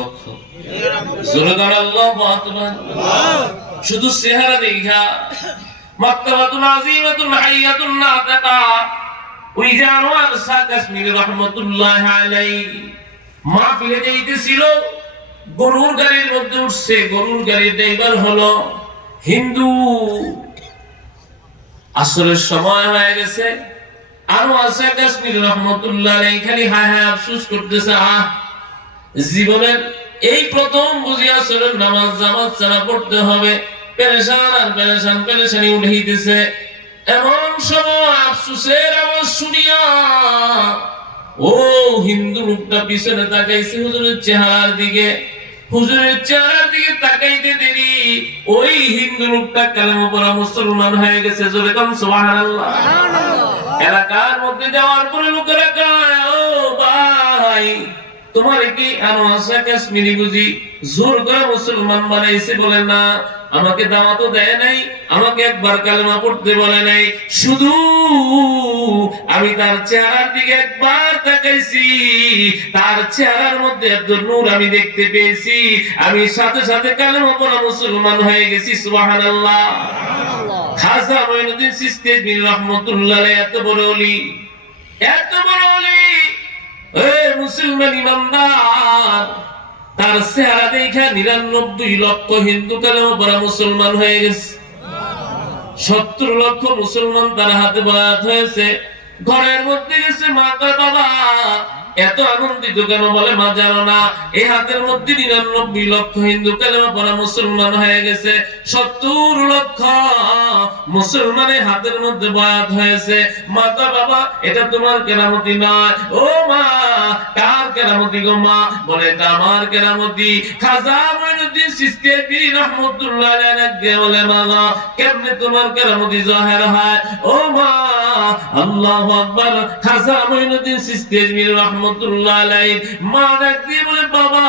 লক্ষ? জোরে বলেন আল্লাহু আকবার। শুধু চেহারা দেখা মাকতাবাতুন আযীমাতুন হাইয়াতুন নাতাকা ওই যে আনোয়ার শাহ কাশ্মীরি রহমাতুল্লাহ আলাইহি মাহফিলে যাইতেছিল, গরুর গাড়ির মধ্যে উঠছে, গরুর গাড়ির ড্রাইভার হলো হিন্দু। আসরের সময় হয়ে গেছে, আনোয়ার শাহ কাশ্মীরি রহমাতুল্লাহ আলাইহি খালি হায় হায় আফসোস করতেছে, জীবনের এই প্রথম বুঝি আসরের নামাজ জামাত ছাড়া পড়তে হবে, পেরেশান আর পেরেশানি উঠাইতেছে। এমন সময় আফসোসের আওয়াজ শুনিয়া ও হিন্দু লোকটা পিছনে তাকাইছে হুজুরের চেহারার দিকে। হুজুরের চেহারার দিকে তাকাইতে দেরি ওই হিন্দু লোকটা কালেমা পড়া মুসলমান হয়ে গেছে। জোরে কাম সুবহানাল্লাহ। এলাকার মধ্যে যাওয়ার পরে লোকেরা কয়, ও ভাই তোমার কি আনোয়ার শাহ কাশ্মীরি বুঝি জোর করে মুসলমান বানাইছে? বলে না, আমাকে দাওয়াতও দেয় নাই, আমাকে একবার কালেমা পড়তে বলে নাই, শুধু আমি তার চেহারার দিকে একবার তাকাইছি, তার চেহারার মধ্যে এত নূর আমি দেখতে পেয়েছি, আমি সাথে সাথে কালেমা পড়া মুসলমান হয়ে গেছি। সুবহানাল্লাহ। খাজা মঈনুদ্দিন চিশতি রহমাতুল্লাহ আলাইহি এত বড় ওলি, এত বড় ওলি, মুসলমান ইমানদার, তার চেহারা দেখে 99 লক্ষ হিন্দু কালেমা পড়া মুসলমান হয়ে গেছে। 70 লক্ষ মুসলমান তার হাতে বায়াত হয়েছে। ঘরের মধ্যে গেছে, মা কয় বাবা এত আনন্দিত কেন? বলে মা জানো না, এই হাতের মধ্যে 99 লক্ষ হিন্দু কালেমা পড়া মুসলমান হয়ে গেছে, 70 লক্ষ মুসলমানের হাতের মধ্যে বায়াত হয়েছে। মা কয় বাবা এটা তোমার কেরামতি নয়। ও মা, কার কেরামতি গো মা? বলে এটা আমার কেরামতি। খাজা মঈনুদ্দিন চিশতি রহমাতুল্লাহ আলাইহি বলে মা কেমনে তোমার কেরামতি জাহের হয়? ও মা, আল্লাহু আকবার। খাজা মঈনুদ্দিন চিশতি রহমাতুল্লাহ আলাইহি মা ডাক দিয়ে বলে বাবা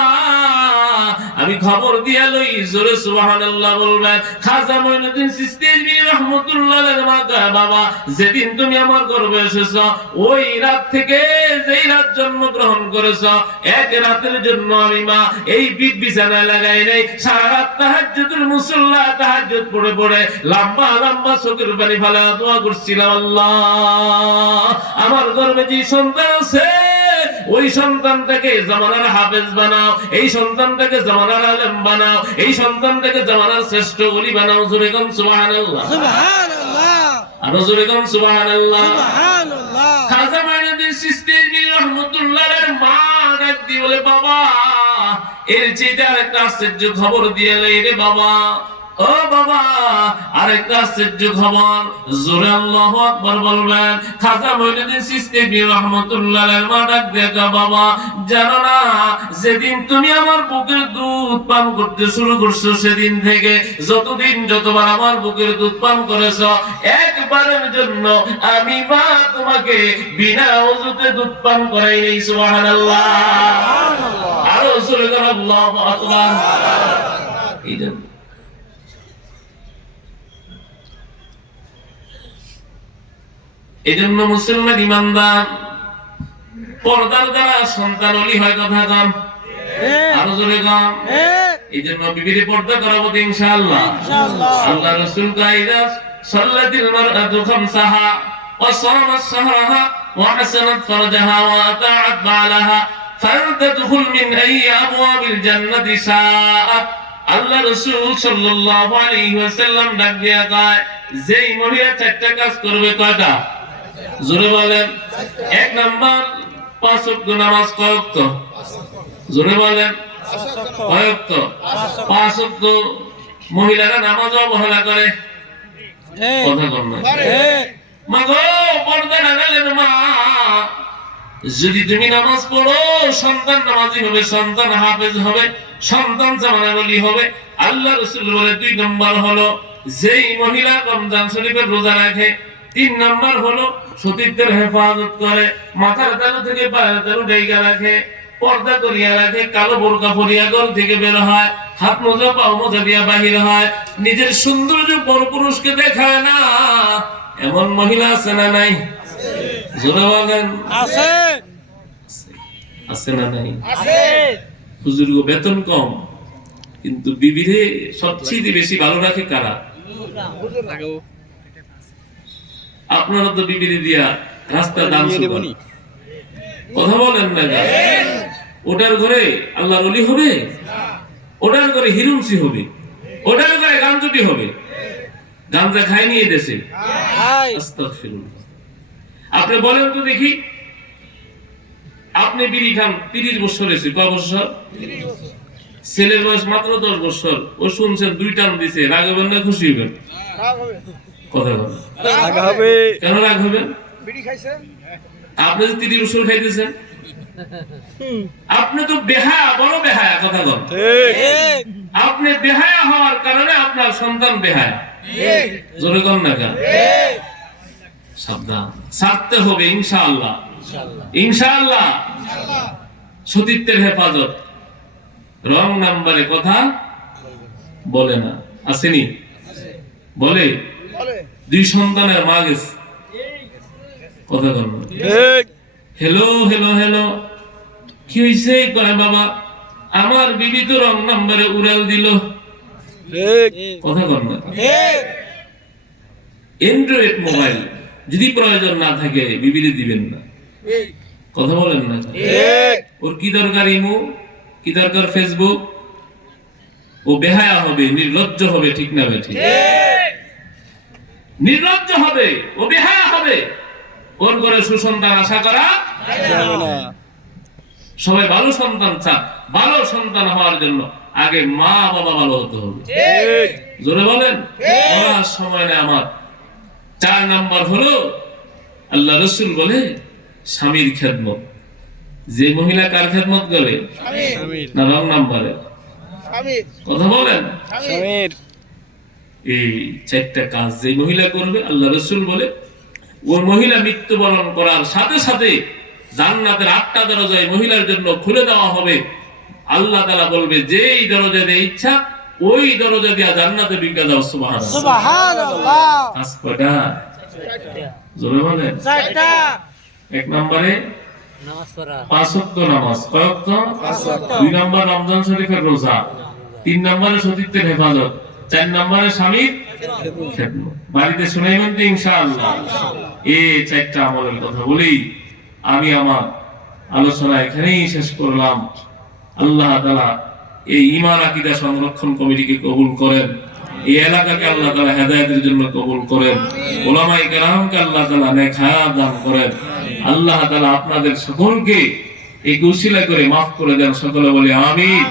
আমি খবর দিয়া লই। জোরে সুবহানাল্লাহ বলবেন। খাজা মঈনুদ্দিন চিশতি রহমাতুল্লাহ আলাইহি মা কয় বাবা যেদিন তুমি আমার গর্ভে এসেছো ওই রাত থেকে যেই রাত জন্মগ্রহণ করেছো এক রাতের জন্য আমি মা এই বিছানায় লাগাই নাই, সারা রাত তাহাজ্জুদের মুসল্লা তাহাজ্জুদ পড়ে পড়ে লম্বা লম্বা চোখের পানি ফেলা দোয়া করছিলাম, আল্লাহ আমার গর্ভে যে সন্তান আছে ওই সন্তানটাকে জামানার হাফেজ বানাও, এই সন্তানটাকে জামানার আলেম বানাও, এই সন্তানটাকে জামানার শ্রেষ্ঠ ওলি বানাও। জোরে কোন সুবহানাল্লাহ, সুবহানাল্লাহ, আর জোরে কোন সুবহানাল্লাহ, সুবহানাল্লাহ। খাজা মঈনুদ্দিন চিশতি রহমাতুল্লাহ আলাইহি মা ডাক দিয়ে বলে বাবা এর চেয়ে আরেকটা আশ্চর্য খবর দিয়ে লই রে বাবা। ও বাবা আরেকটা আশ্চর্য খবর। জোরে আল্লাহু আকবার বলবেন। খাজা মঈনুদ্দিন চিশতি রহমাতুল্লাহ আলাইহি মা ডাক দিয়ে বাবা জানো না যেদিন তুমি আমার বুকের দুধ পান করতে শুরু করছো সেদিন থেকে যতবার আমার বুকের দুধ পান করেছো একবারের জন্য আমি মা তোমাকে বিনা ওযুতে দুধ পান করাই নাই। সুবহানাল্লাহ, সুবহানাল্লাহ। আরো জোরে বলো আল্লাহু আকবার। এজন্য মুসলমান ইমানদার পর্দার দ্বারা সন্তান ওলি হয়। কথা কম, আরো জোরে কম। এজন্য বিবির পর্দা করাবো ইনশাআল্লাহ। আল্লাহ রাসূল কায়দা সাল্লাতিল মারআতু খামসাহা ওয়া সামাত শাহরাহা ওয়া হাসানাত ফারজাহা ওয়া আতাআত বালাহা ফালতাদখুল মিন আইয়ি আবওয়াবিল জান্নাতি শাআত। আল্লাহ রাসূল সাল্লাল্লাহু আলাইহি ওয়াসাল্লাম ডাক দিয়া কয় যেই মহিলা চারটা কাজ করবে, কয়টা? জোরে বলেন। এক নাম্বার 5 ওয়াক্ত নামাজ। কয় ওয়াক্ত? জোরে বলেন। কয় ওয়াক্ত? 5 ওয়াক্ত। মহিলারা নামাজ অবহেলা করে। কথা কম না। মা গো পর্দা লাগালেন মা, যদি তুমি নামাজ পড়ো সন্তান নামাজি হবে, সন্তান হাফেজ হবে, সন্তান জামানার ওলি হবে। আল্লাহ রাসূল বলে 2 নাম্বার হলো যেই মহিলা রমজান শরীফের রোজা রাখে। 3 নাম্বার হলো সতীত্বের হেফাজত করে, মাথার তালু থেকে পায়ের তালু ঢেকে রাখে, পর্দা করিয়া রাখে, কালো বোরকা পরিয়া ঘর থেকে বের হয়, হাত মোজা পাও মোজা দিয়া বাহির হয়, নিজের সৌন্দর্য বড় পুরুষকে দেখায় না। এমন মহিলা আছে না নাই? জোরে বলেন। আছে, আছে না নাই? আছে। হুজুর গো বেতন কম, কিন্তু বিবিরে সবচেয়ে বেশি ভালো রাখে কারা? আপনারা তো বিবিরে দিয়া রাস্তা দান কথা বলেন না কেন? ওটার ঘরে আল্লাহর ওলি হবে, ওটার ঘরে হিরুমসি হবে, ওটার ঘরে গাঞ্জুটি হবে। গাঞ্জা খায়নি এই দেশে? আস্তাগফিরুল্লাহ। আপনি বলেন তো দেখি, আপনি বিড়ি খান 30 বছর হয়েছে, কয় বছর? ছেলের বয়স মাত্র 10 বছর, ও শুনছেন 2 টান দিছে, রাগ হবেন না খুশি হবেন? কথা বলেন। রাগ হবে। কেন রাগ হবেন? বিড়ি খাইছে। আপনি যে 30 বছর খাইতেছেন, আপনি তো বেহায়া, বড় বেহায়া। কথা বলেন। ঠিক। আপনি বেহায়া হওয়ার কারণে আপনার সন্তান বেহায়া। ঠিক। জোরে কোন না কেন? ঠিক। সাবধান, ছাড়তে হবে ইনশাআল্লাহ। ইনশাআল্লাহ। সতীত্বের হেফাজত। রং নাম্বারে কথা বলে না, আসেনি? বলে 2 সন্তানের মা গেছে, কথা বল। হ্যালো হ্যালো হ্যালো, কি হয়েছে? কয় বাবা আমার বিবি তো রং নাম্বারে উড়াল দিল। কথা বল না। অ্যান্ড্রয়েড মোবাইল যদি প্রয়োজন না থাকে বিবিরে দিবেন না। কথা বলেন না। ওর কি দরকার ইমো, কি দরকার ফেসবুক? ও বেহায়া হবে, নির্লজ্জ হবে, ঠিক না বেঠিক? নির্লজ্জ হবে, ও বেহায়া হবে। ওর ঘরে সুসন্তান আশা করা যাবে না। সবাই ভালো সন্তান চান, ভালো সন্তান হওয়ার জন্য আগে মা বাবা ভালো হতে হবে। ঠিক। জোরে বলেন। বলার সময় নেই আমার। 4 নাম্বার হলো আল্লাহ রাসূল বলে স্বামীর খেদমত। যে মহিলা কার খেদমত করে? স্বামীর। না রং নাম্বারে? স্বামীর। কথা বলেন। স্বামীর। এই 4টা কাজ যে মহিলা করবে, আল্লাহ রাসূল বলে ওই মহিলা মৃত্যুবরণ করার সাথে সাথে জান্নাতের 8টা দরজা এই মহিলার জন্য খুলে দেওয়া হবে। আল্লাহ তাআলা বলবে যেই দরজা দিয়ে ইচ্ছা ওই দরজা দিয়ে জান্নাতে ঢুকে যাও। সুবহানাল্লাহ। সুবহানাল্লাহ। কাজ কয়টা? জোরে বলেন। 4টা। 1 নম্বরে নামাজ পড়া, 5 ওয়াক্ত নামাজ। কয় ওয়াক্ত? 5 ওয়াক্ত। 2 নম্বর রমজান শরীফের রোজা, 3 নম্বরে সতীত্বের হেফাজত, 4 নম্বরে স্বামীর খেদমত। বাড়িতে শুনাইবেন তো ইনশাআল্লাহ। এই 4টা আমলের কথা বলেই আমি আমার আলোচনা এখানেই শেষ করলাম। আল্লাহ তাআলা এই ঈমান আকীদা সংরক্ষণ কমিটিকে কবুল করেন, এই এলাকাকে আল্লাহ তাআলা হেদায়েতের জন্য কবুল করেন, উলামায়ে কেরামকে আল্লাহ তাআলা নেক হায়াত দান করেন। আল্লাহ তাআলা আপনাদের সকলকে এই উসিলা করে মাফ করে দেন। সকলে বলি আমিন।